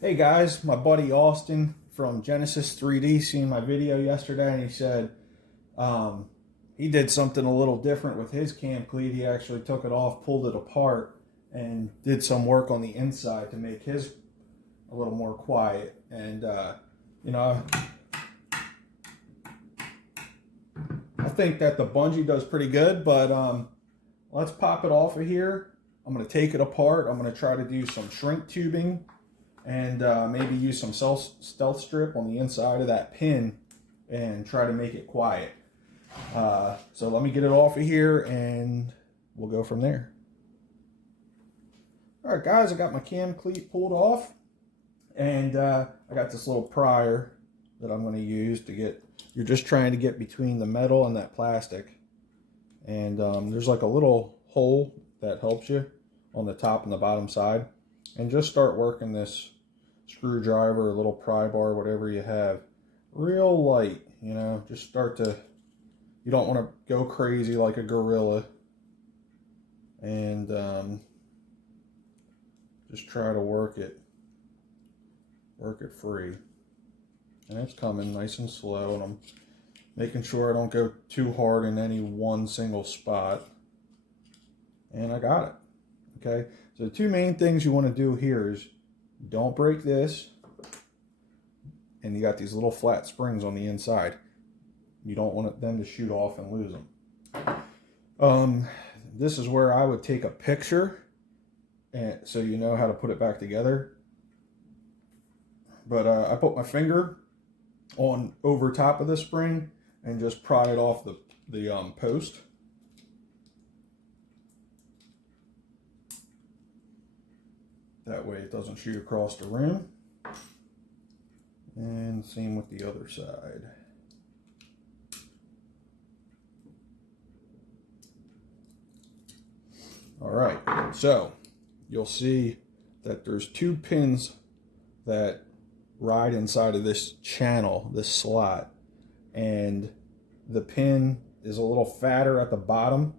Hey guys, my buddy Austin from Genesis 3D seen my video yesterday and he said um, he did something a little different with his cam cleat. He actually took it off, pulled it apart, and did some work on the inside to make his a little more quiet. And you know, I think that the bungee does pretty good, but let's pop it off of here. I'm going to take it apart. I'm going to try to do some shrink tubing and maybe use some stealth strip on the inside of that pin and try to make it quiet. So let me get it off of here and we'll go from there. All right, guys, I got my cam cleat pulled off, and I got this little prior that I'm going to use to get, you're just trying to get between the metal and that plastic. And there's like a little hole that helps you on the top and the bottom side. And just start working this screwdriver, a little pry bar, whatever you have, real light, you know, just start to, you don't want to go crazy like a gorilla, and just try to work it free. And it's coming nice and slow, and I'm making sure I don't go too hard in any one single spot. And I got it. Okay, so the two main things you want to do here is don't break this, and you got these little flat springs on the inside. You don't want them to shoot off and lose them. This is where I would take a picture, and so you know how to put it back together. But I put my finger on over top of the spring and just pry it off the post. That way it doesn't shoot across the room. And same with the other side. All right, so you'll see that there's two pins that ride inside of this channel, this slot, and the pin is a little fatter at the bottom,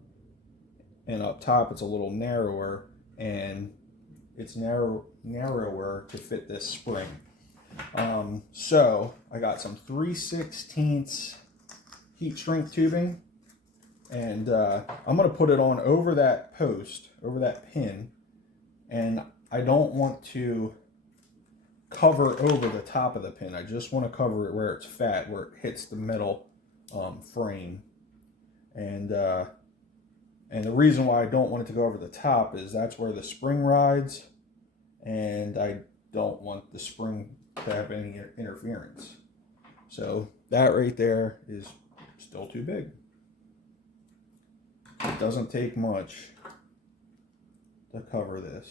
and up top it's a little narrower, and it's narrower to fit this spring. So I got some 3/16 heat shrink tubing, and I'm going to put it on over that post, over that pin, and I don't want to cover over the top of the pin. I just want to cover it where it's fat, where it hits the metal frame. And the reason why I don't want it to go over the top is that's where the spring rides, and I don't want the spring to have any interference. So that right there is still too big. It doesn't take much to cover this.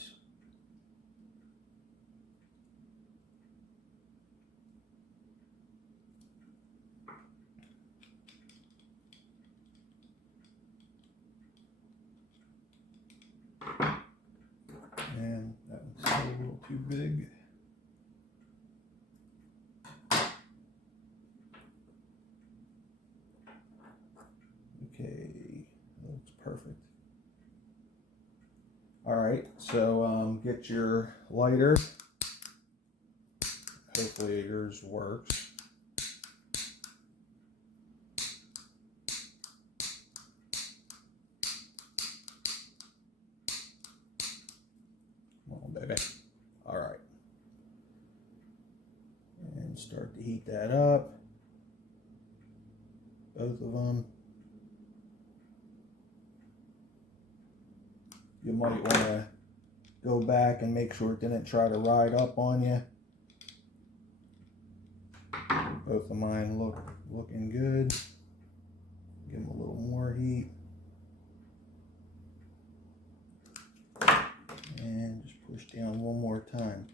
And that one's still a little too big. Okay, that looks perfect. All right, so get your lighter. Hopefully yours works. Come on, baby. All right. And start to heat that up. Both of them. You might want to go back and make sure it didn't try to ride up on you. Both of mine looking good. Give them a little more heat. And just push down one more time.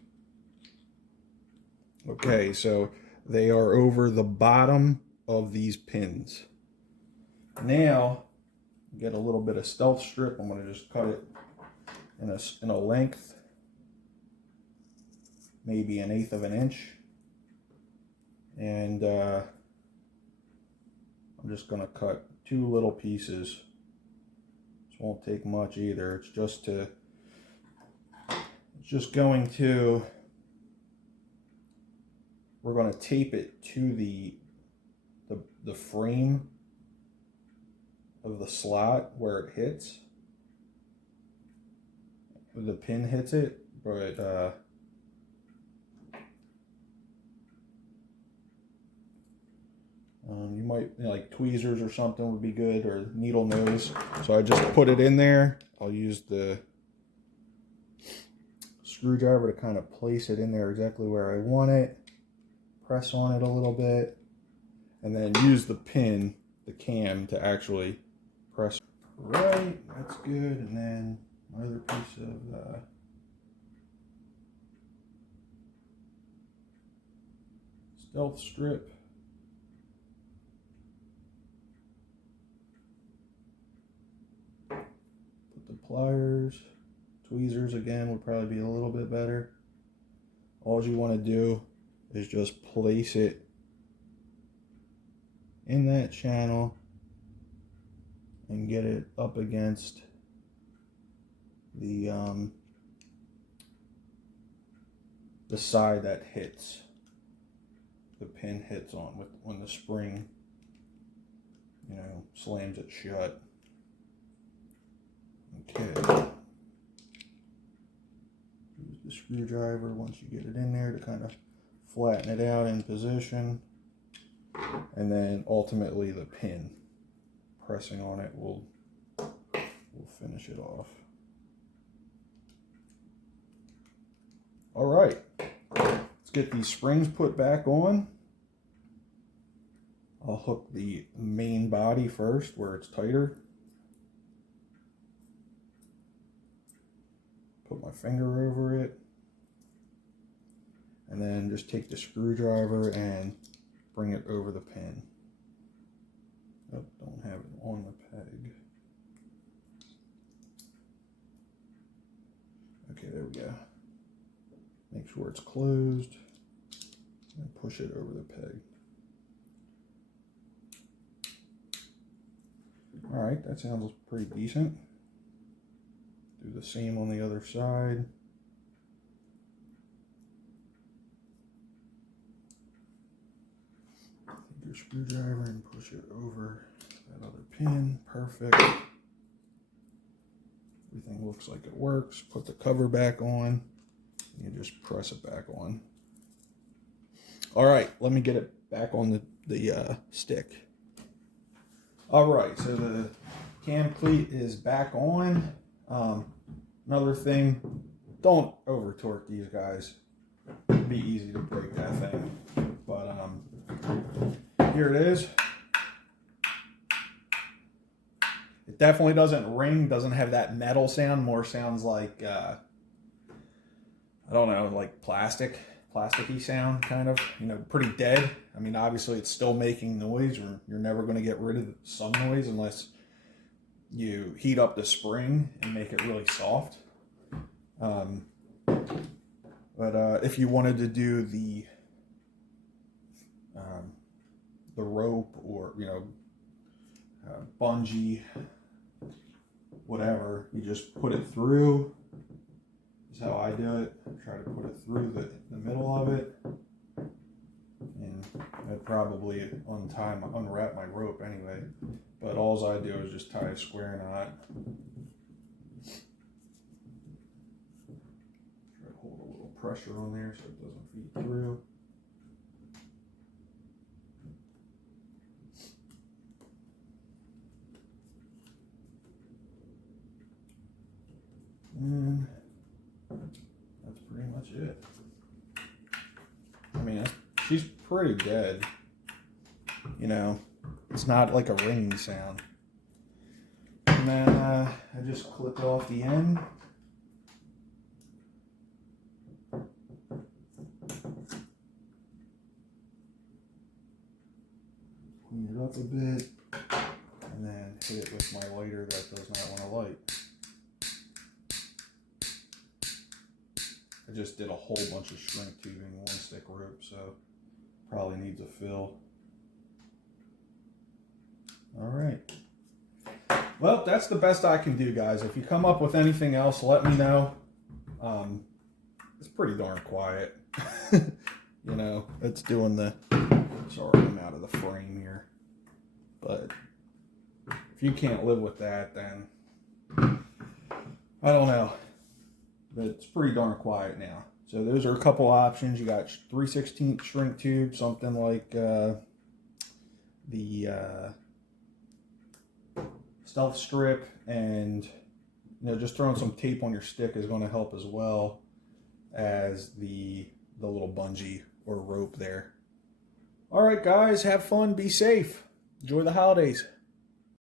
Okay, so they are over the bottom of these pins. Now, get a little bit of stealth strip. I'm going to just cut it in a length, maybe 1/8 of an inch. And I'm just going to cut 2 little pieces. This won't take much either. It's just going to we're going to tape it to the frame of the slot where it hits. The pin hits it, but you might, you know, like tweezers or something would be good, or needle nose. So I just put it in there. I'll use the screwdriver to kind of place it in there exactly where I want it. Press on it a little bit, and then use the pin, the cam, to actually press. Right, that's good. And then my other piece of stealth strip. Put the pliers, tweezers again would probably be a little bit better. All you want to do is just place it in that channel and get it up against the side that hits, the pin hits on with when the spring, you know, slams it shut. Okay. Use the screwdriver once you get it in there to kind of flatten it out in position, and then ultimately the pin, pressing on it will finish it off. All right, let's get these springs put back on. I'll hook the main body first where it's tighter. Put my finger over it, and then just take the screwdriver and bring it over the pin. Oh, don't have it on the peg. Okay, there we go. Make sure it's closed and push it over the peg. All right, that sounds pretty decent. Do the same on the other side. Take your screwdriver and push it over that other pin. Perfect. Everything looks like it works. Put the cover back on. You just press it back on. All right, let me get it back on the stick. All right, so the cam cleat is back on. Another thing, don't over torque these guys. It'd be easy to break that thing. But here it is. It definitely doesn't ring, doesn't have that metal sound, more sounds like I don't know, like plasticky sound, kind of, you know, pretty dead. I mean, obviously it's still making noise, or you're never going to get rid of some noise unless you heat up the spring and make it really soft. But if you wanted to do the rope, or, you know, bungee, whatever, you just put it through. Is how I do it. Try to put it through the middle of it, and I'd probably unwrap my rope anyway. But all I do is just tie a square knot. Try to hold a little pressure on there so it doesn't feed through. And that's pretty much it. I mean, she's pretty dead. You know, it's not like a ringing sound. And then I just clip off the end. Clean it up a bit, and then hit it with my lighter that does not want to light. I just did a whole bunch of shrink tubing, one stick rope, so probably needs a fill. All right. Well, that's the best I can do, guys. If you come up with anything else, let me know. It's pretty darn quiet. You you know, it's doing the, sorry, I'm out of the frame here. But if you can't live with that, then I don't know. But it's pretty darn quiet now. So those are a couple options. You got 3/16 shrink tube, something like the stealth strip, and you know, just throwing some tape on your stick is going to help as well as the little bungee or rope there. All right, guys, have fun, be safe, enjoy the holidays.